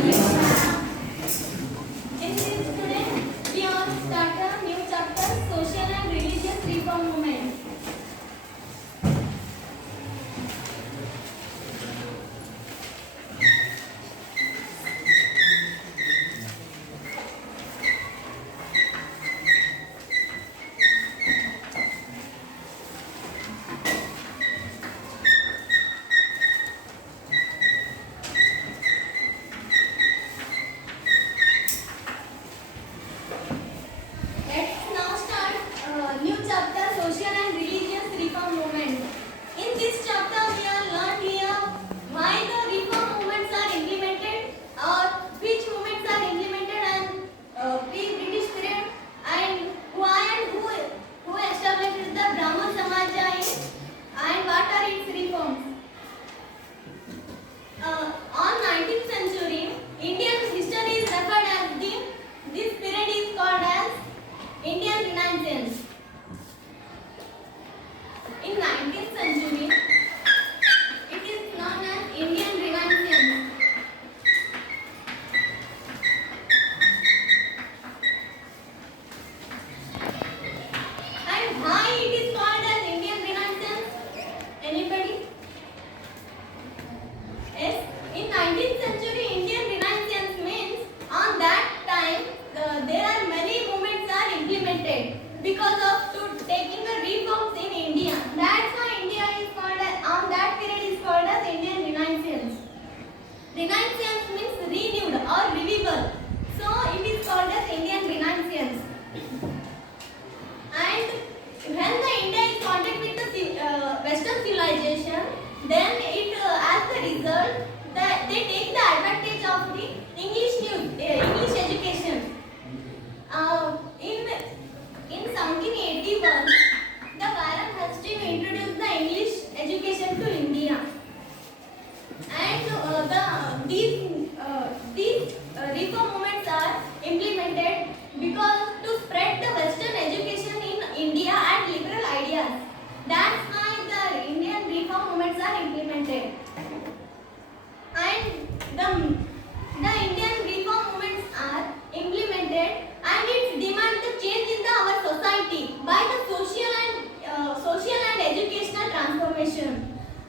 In this today, we all start a new chapter, social and religious reform movement. Let's now start new chapter, social and religious reform movement. In this chapter, we are learned here why the reform movements are implemented, or which movements are implemented and pre-British period, and why and who established the Brahmo Samaja and what are its reforms. On 19th century, Indian history is referred as this period is called as Indian Renaissance. In 19th century, it is known as Indian Renaissance. And why it is called as Indian Renaissance? Anybody? Yes. In 19th century, Indian Renaissance means on that time there are many movements are implemented because of to taking the reforms in India. That's why India is called as, on that period is called as Indian Renaissance. Renaissance means renewed or revival. So it is called as Indian Renaissance. And when the India is contact with the Western civilization, then it as the result that they take the advantage of the English education. In 1781, the Warren Hastings introduced the English education to India, and these reform movements are implemented because to spread the Western education in India and liberal ideas. That's why the Indian reform movements are implemented. And the Indian reform movements are implemented and its demand to change in our society by the social and educational transformation.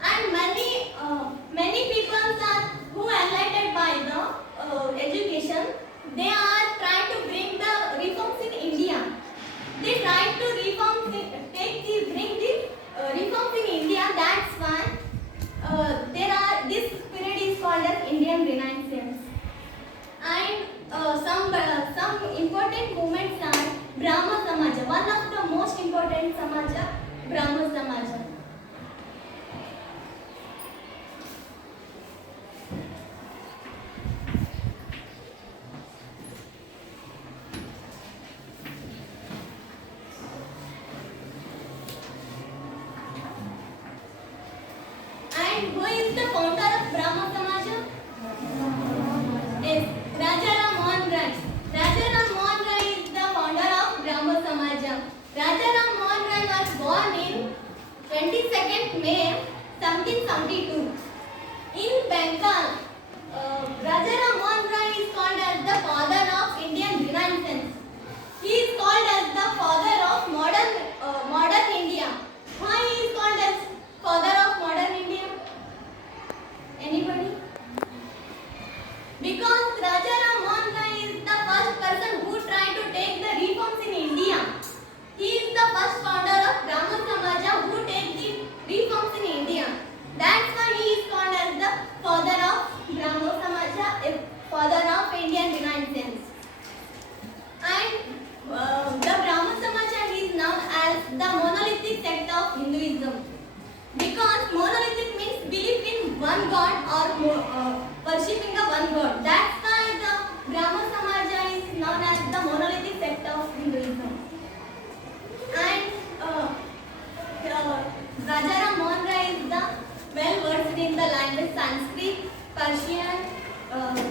And many people are who are enlightened by the education, they are trying to bring the reforms in India. They try to bring the reforms in India. That's why this period is called as Indian Renaissance. And some important movements are Brahmo Samaja. One of the most important Samaja, Brahmo Samaja. And who is the founder of Brahmo Samaja? Yes, Rajaram Mohan Rai. Rajaram Mohan Rai is the founder of Brahmo Samaja. Rajaram Mohan Rai was born in 22nd May 1772 in Bengal. Rajaram Mohan Rai is called as the father of Indian Renaissance. He is called as the father of modern India. Why he is called as father of modern India? Anybody? Because Rajaram Mohan Rai is the first person who tried to take the reforms in India. He is the first founder of Brahmo Samaja who take the reforms in India. That's why he is called as the father of Brahmo Samaja, father of Indian Renaissance. And the Brahmo Samaja is known as the monolithic sect of Hinduism. Because monolithic means belief in one God or worshipping a one God. That's why the Brahmo Samaja is known as the monolithic sect of Hinduism. And Rajaram Mohan Rai is the well versed in the language Sanskrit, Persian,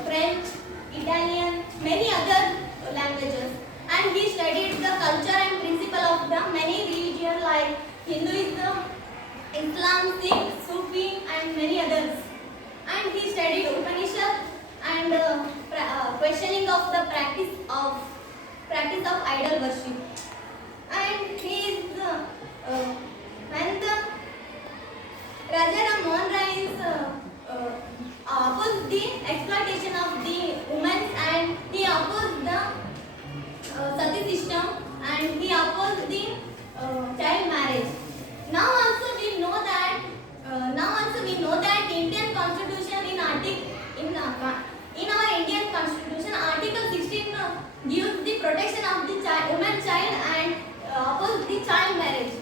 French, Italian, many other languages. And he studied the culture and principle of the many religions like Hinduism, Islam, Sikh, Sufi and many others. And he studied Upanishad and and questioning of the practice of idol worship. And he is when the Raja Ram Mohan Rai is opposed the exploitation of the women, and he opposed the sati system, and he opposed the child marriage. Now also we know that Indian Constitution in our Indian Constitution Article 16 gives the protection of the woman child and oppose the child marriage.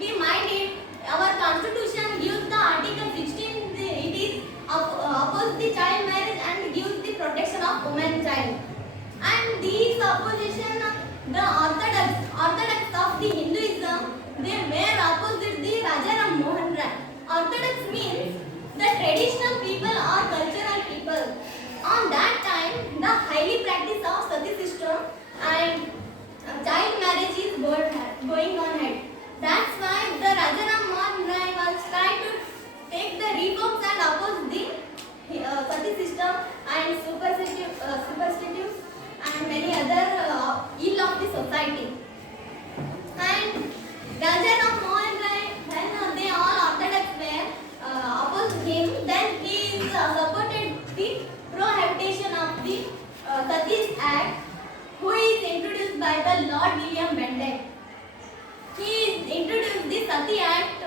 We might it our Constitution gives the Article 16 it is oppose the child marriage and gives the protection of woman child. And these opposition, the orthodox of the Hinduism, they were opposite the Raja Ram Mohan Rai. Orthodox means the traditional people or cultural people. On that time, the highly practice of sati system and child marriage is going on ahead. That's why the Raja Ram Mohan Rai was trying to take the reforms and oppose the sati system and superstitious and many other ill of the society. And Raja Ram Mohan Rai, when they all orthodox were opposed him, then he is supported the prohibition of the Sati Act, who is introduced by the Lord William Bentinck. He introduced the Sati Act,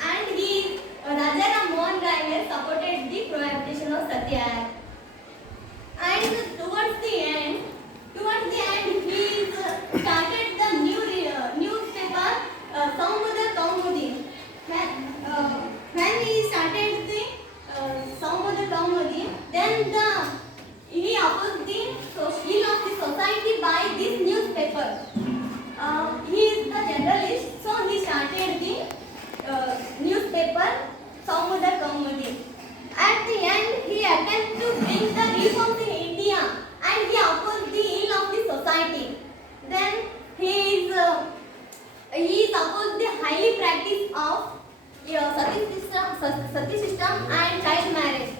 and he Raja Ram Mohan Rai supported the prohibition of Sati Act. And towards the end, he started the newspaper Saumudra Kaumudi. When he started the Saumudra Kaumudi, then he opposed the ill of the society by this newspaper. He is the generalist, so he started the newspaper Saumudra Kaumudi. At the end, he attempted to bring the reforms in India, and he opposed the ill of the society. Then he is opposed the highly practice of sati system and child marriage.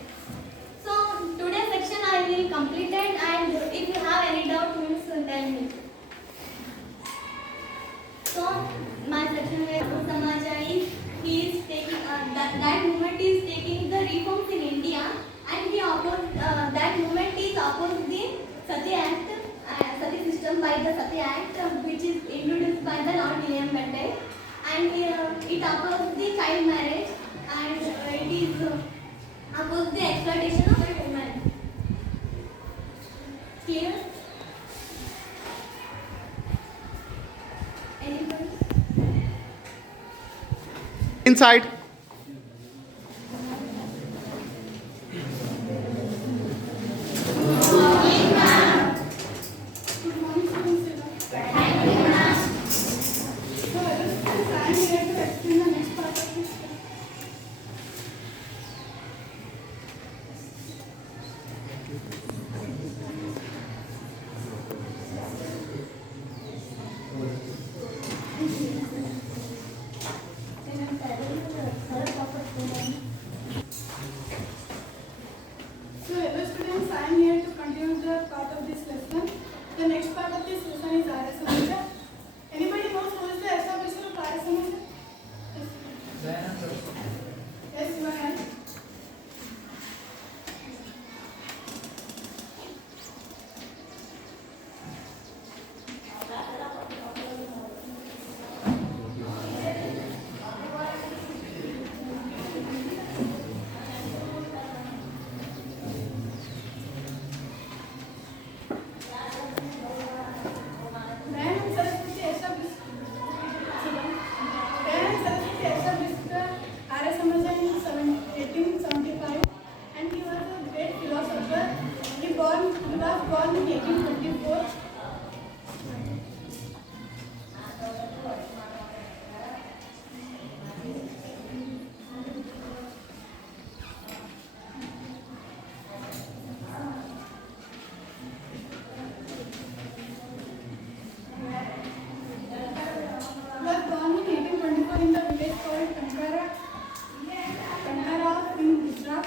So today's section I will complete it, and if you have any doubt, please tell me. So my section where Samaja is he is taking that movement is taking the reforms in India, and he opposed that movement is opposed the Sati Act, Sati system by the Sati Act, which is introduced by the Lord William Bentinck, and it opposed the child marriage, and it is opposed the exploitation of the women. Clear? Anybody? Inside. So, hello students, I am here to continue the part of this lesson. The next part of this lesson is Arya Samaja. Anybody knows who is the establishment of Arya Samaja? Yes, you are. Born in 1824. He was born in 1824 in the village called Kankara in Gujarat,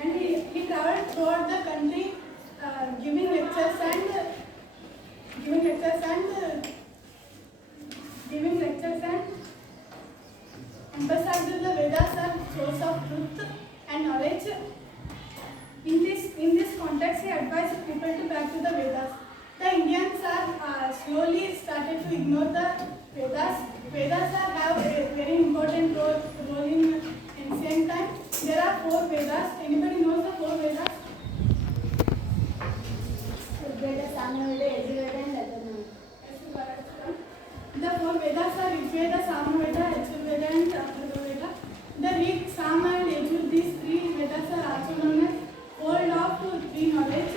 and he traveled throughout the country, giving lectures and emphasizes the Vedas as source of truth and knowledge. In this context, he advised people to back to the Vedas. The Indians are slowly started to ignore the Vedas. Vedas have a very important role in ancient time. There are 4 Vedas. Anybody knows the 4 Vedas? Rigveda, Samaveda, Yajurveda and Atharvaveda. The 4 Vedas are Rigveda, Samaveda, Yajurveda and Atharvaveda. The Rig, Sama and Yajur, these 3 Vedas are also known as old of 3 knowledge.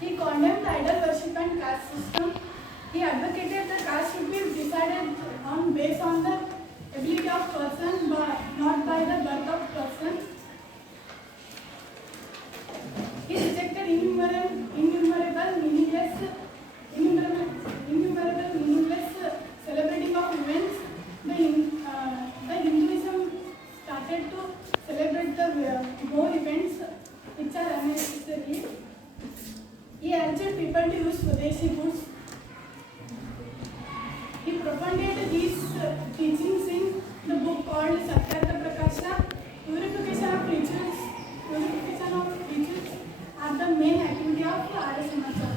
He condemned idol worship and caste system. He advocated that caste should be decided based on the ability of person, but not by the birth of person. He rejected innumerable meaningless celebrating of events. The Hinduism started to celebrate the more events which are unnecessary. He urged people to use Swadeshi goods. He propagated these teachings in the book called Satyartha Prakasha. Purification of rituals are the main activity of Arya Samaja.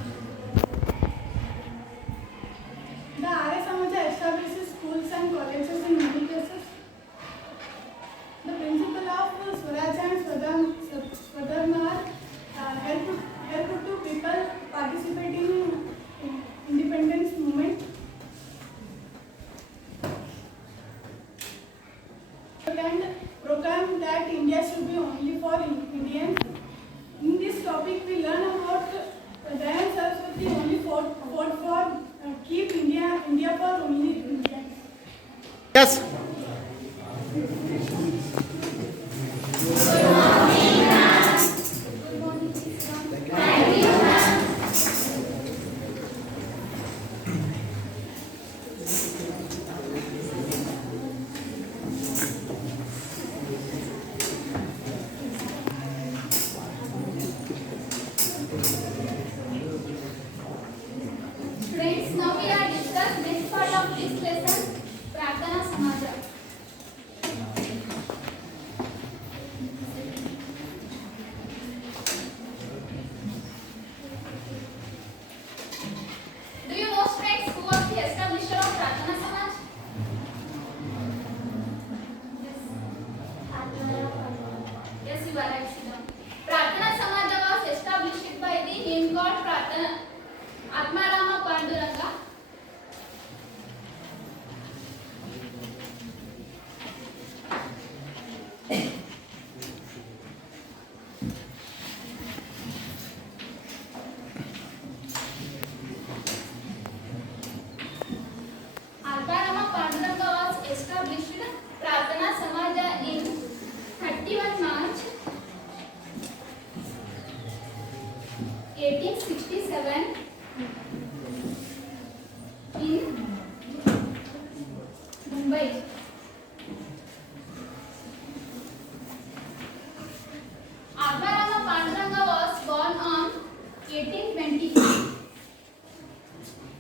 The Arya Samaja establishes schools and colleges in many places. The principle of Swaraj and Swadharma help to people participating in independence movement. And proclaim that India should be only for Indians. In this topic, we learn about Dayan Saraswati only fought for keep India for only Indians. Yes. Friends, now we are discuss next part of this lesson, Prarthana Samaja. Do you know, friends, who was the establisher of Prarthana Samaj? Yes, you are right, Sridham. Prarthana Samaja was established by the name called Prarthana Atmarama Panduranga. Atmarama Panduranga was established Prarthana Samaja in 31 March 1867 in Mumbai. Atmarama Panduranga was born on 1823.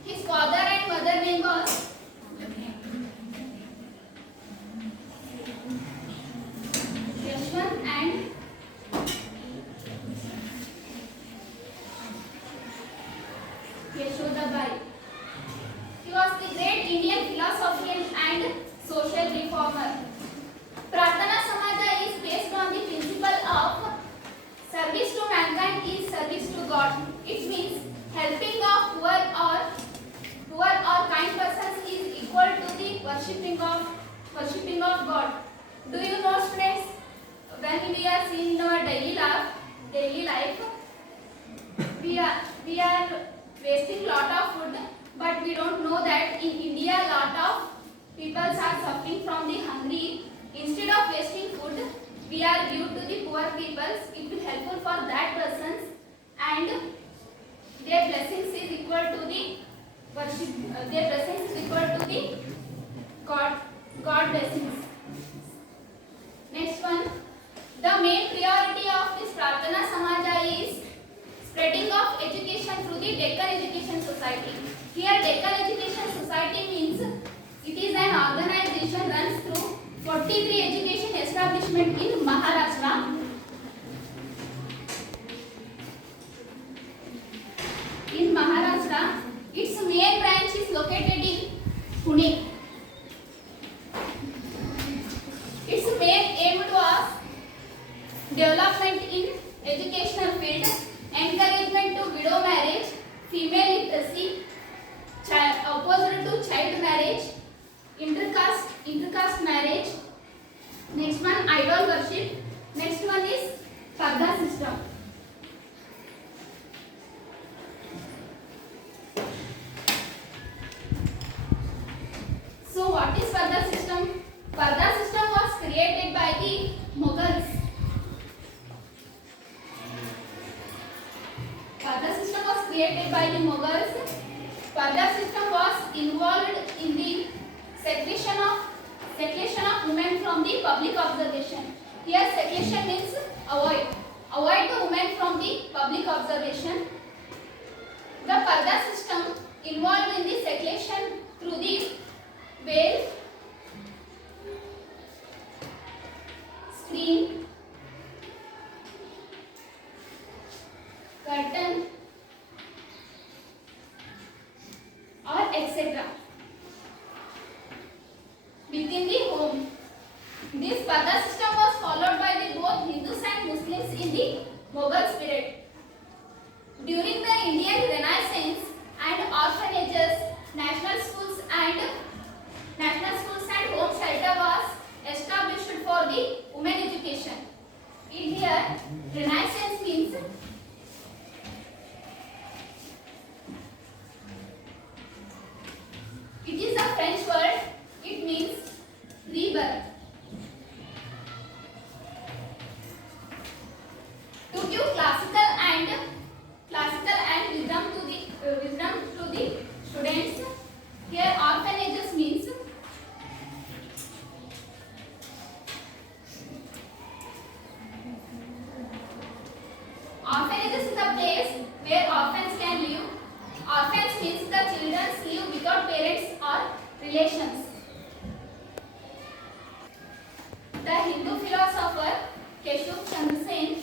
His father and mother name was Yashwant and Yashodabai. He was the great Indian philosophical and social reformer. Prarthana Samaja is based on the principle of service to mankind is service to God. It means helping of poor or kind persons is equal to the worshipping of God. Do you know, students, when we are seeing our daily life, we are wasting lot of food, but we don't know that in India lot of people are suffering from the hungry. Instead of wasting food, we are give to the poor peoples. It will helpful for that persons, and their blessings is equal to the worship. Their blessings is equal to the God blessings. Next one, the main priority of this Prarthana Samaja is spreading of education through the Deccan Education Society. Here Deccan Education Society means it is an organization runs through 43 education establishment in Maharashtra. Its main branch is located in Pune. Its main aim was development in educational field, encouragement to widow marriage, female literacy, opposed to child marriage, intercaste marriage. Next one, idol worship. Next one is Parda system. So what is Parda system? Parda system was created by the Mughals. Parda system was created by the Mughals. Parda system was involved in the seclusion of women from the public observation. Here seclusion means avoid the women from the public observation. The Parda system involved in the seclusion through the veil, screen, curtain, or etc. within the home. This Parda system was followed by the both Hindus and Muslims in the Mughal period. During the Indian Renaissance and orphanages, national schools and home shelter was established for the women education. In here, Renaissance means it is a French word. It means rebirth. To give classical and wisdom to the students. Here orphanages means orphanages is a place where orphans can live. Orphans means the children live without parents or relations. The Hindu philosopher Keshav Chandra Sen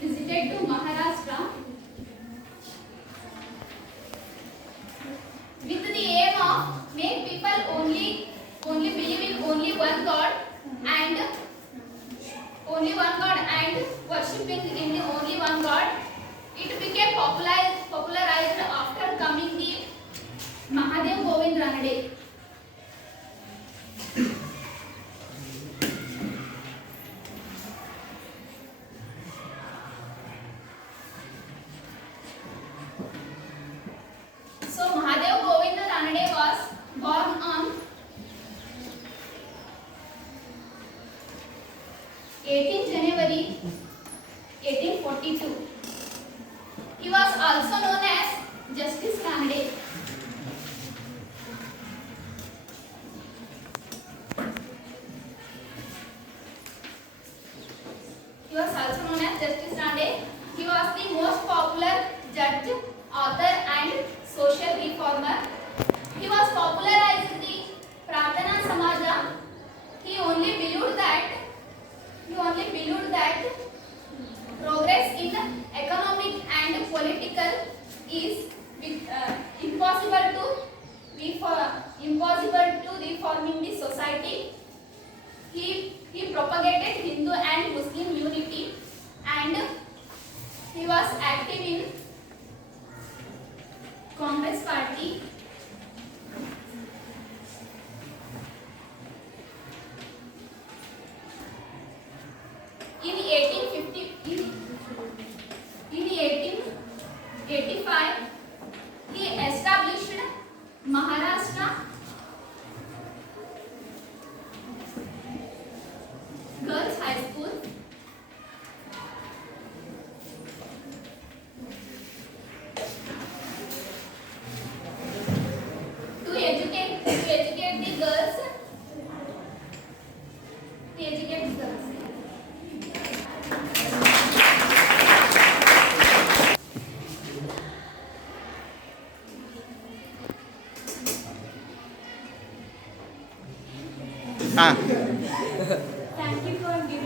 visited to Maharashtra with the aim of make people only believe in only one God and worshipping in the only one God. It became popularized after coming the Mahadev Govind Ranade. So Mahadev Govind Ranade was born on 18 January 1842. He was also known as Justice Ranade. He was also known as Justice Ranade. He was the most popular judge, author and social reformer. He was popularized the Prarthana Samaja. He only believed that progress in economic and political is impossible to reforming the society. ಹಾಂ Thank you for giving